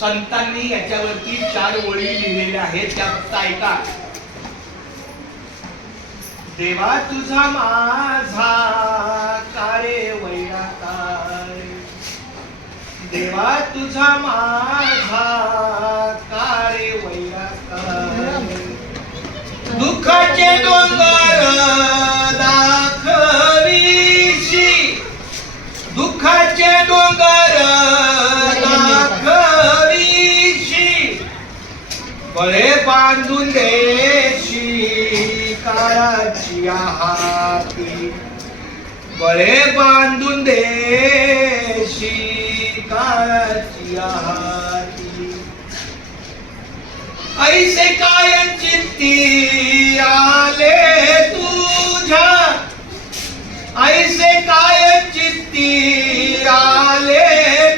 संतांनी याच्यावरती 4 ओळी लिहिलेल्या आहेत, त्या फक्त ऐका. देवा तुझा माझा कारे वैराकार, देवा तुझा माझा कारे वैराकार, दुःखाचे डोंगर दाखवीशी, दुःखाचे डोंगर दाखवीशी, बळे बांधून देशी काळाची हाती, बळे बांधून देशी काळाची हाती, ऐसे काय चित्ती आले तुझ्या, ऐसे काय चित्ती आले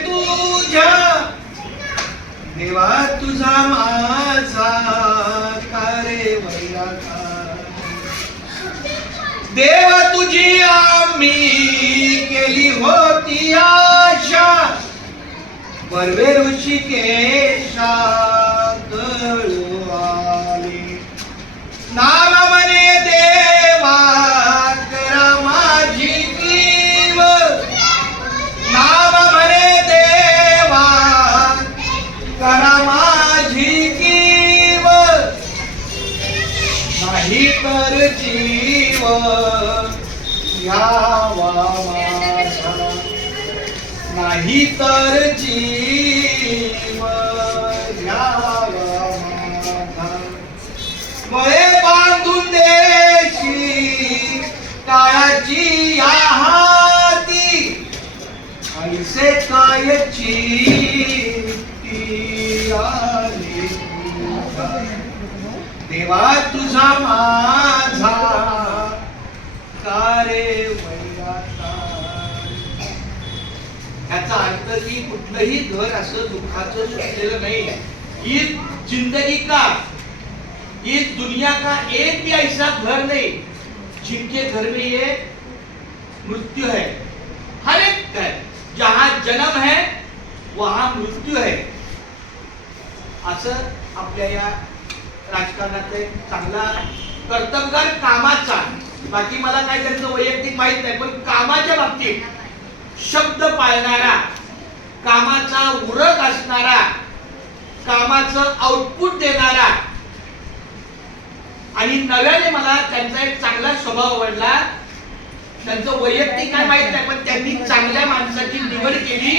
तुझ्या, देवा तुझा माझा कारे वैराकार, देव तुझी आम्ही केली होती आशा, बर्वे ऋषिकेशा कळू आले, नाम म्हणे देवा करा माझी कीव, नाम म्हणे देवा करा माझी कीव, नाही तर जीव घ्यावा माझा, नाही तर जीव घ्यावा माझा, बळे बांधून देशी काळाची या हाती, ऐसे काय चित्ती आले तुझ्या, देवा तुझा माझा कारे वैराकार. याचा अर्थ की कुठलंही घर असं दुःखाचं सुटलेलं नाही. ही जिंदगी का, ये दुनिया का एक भी ऐसा घर नहीं जिनके घर में ये मृत्यू है. हर एक घर जहां जन्म है वहां मृत्यू है. असं आपल्या या राजकारणात एक चांगला कर्तबगार कामाचा, बाकी मला काय त्यांचं वैयक्तिक माहित नाही, पण कामाच्या बाबतीत शब्द पाळणारा, कामाचा उरक असणारा, कामाचं आउटपुट देणारा, आणि नव्याने मला त्यांचा एक चांगला स्वभाव आवडला. त्यांचं वैयक्तिक काय माहित नाही, पण त्यांनी चांगल्या माणसाची निवड केली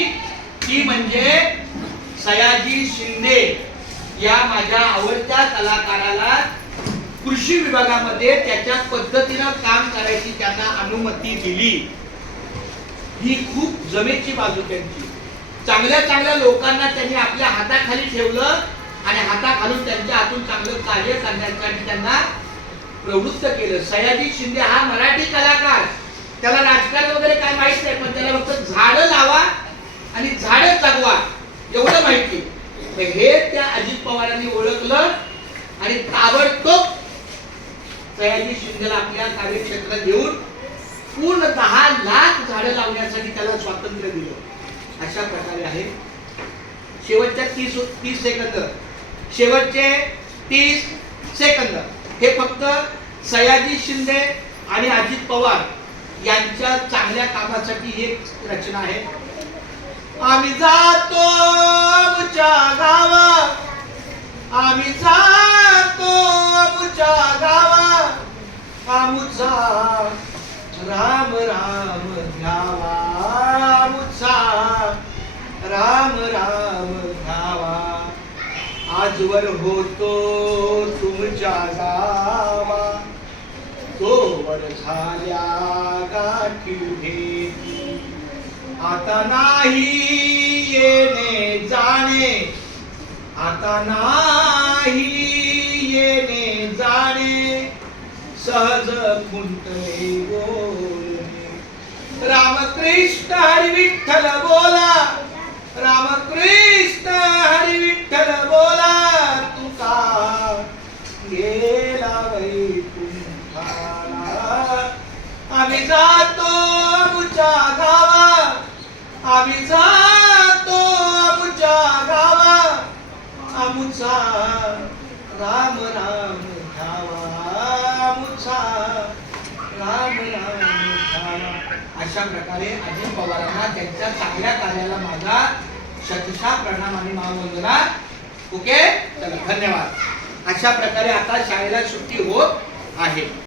ती म्हणजे सयाजी शिंदे या माझ्या आवडत्या कलाकाराला कृषी विभागामध्ये त्याच्या पद्धतीनं काम करायची त्यांना अनुमती दिली. ही खूप जमेची बाजू त्यांची. चांगल्या चांगल्या लोकांना त्यांनी आपल्या हाताखाली ठेवलं आणि हाताखालून त्यांच्या हातून चांगलं कार्य करण्यासाठी त्यांना प्रवृत्त केलं. सयाजी शिंदे हा मराठी कलाकार, त्याला राजकारण वगैरे काय माहित नाही, पण त्याला फक्त झाडं लावा आणि झाडं जगवा एवढं माहिती. हे त्या अजित पवारांनी ओळखलं आणि ताबडतोब सयाजी शिंदेला आपल्या कार्यक्षेत्रात घेऊन पूर्ण 10 लाख झाडं लावण्यासाठी त्याला स्वातंत्र्य दिलं. अशा प्रकारे आहे. शेवटच्या 30 सेकंद, शेवटचे 30 सेकंद हे फक्त सयाजी शिंदे आणि अजित पवार यांच्या चांगल्या कामासाठी एक रचना आहे. आम्ही जातो आमच्या गावा, आम्ही जातो आमच्या गावा, आमचा राम राम घ्यावा, आमचा राम राम घ्यावा, आजवर होतो तुमच्या गावा, तोवर झाल्या गाठी भेटी, आता नाही येणे जाणे, आता नाही येणे जाणे, सहज खुंटले बोलणे. रामकृष्ण हरी विठ्ठल बोला, रामकृष्ण हरी विठ्ठल बोला, तुका गेला वैकुंठाला. आम्ही जातो आमच्या गावा, आम्ही जातो आमच्या गावा, आमुचा राम राम घ्यावा, आमुचा राम राम घ्यावा. अशा प्रकारे अजित पवारांना त्यांच्या चांगल्या कार्याला माझा शतशः प्रणाम आणि महावंदना. ओके, चला धन्यवाद. अशा प्रकारे आता शाळेला सुट्टी होत आहे.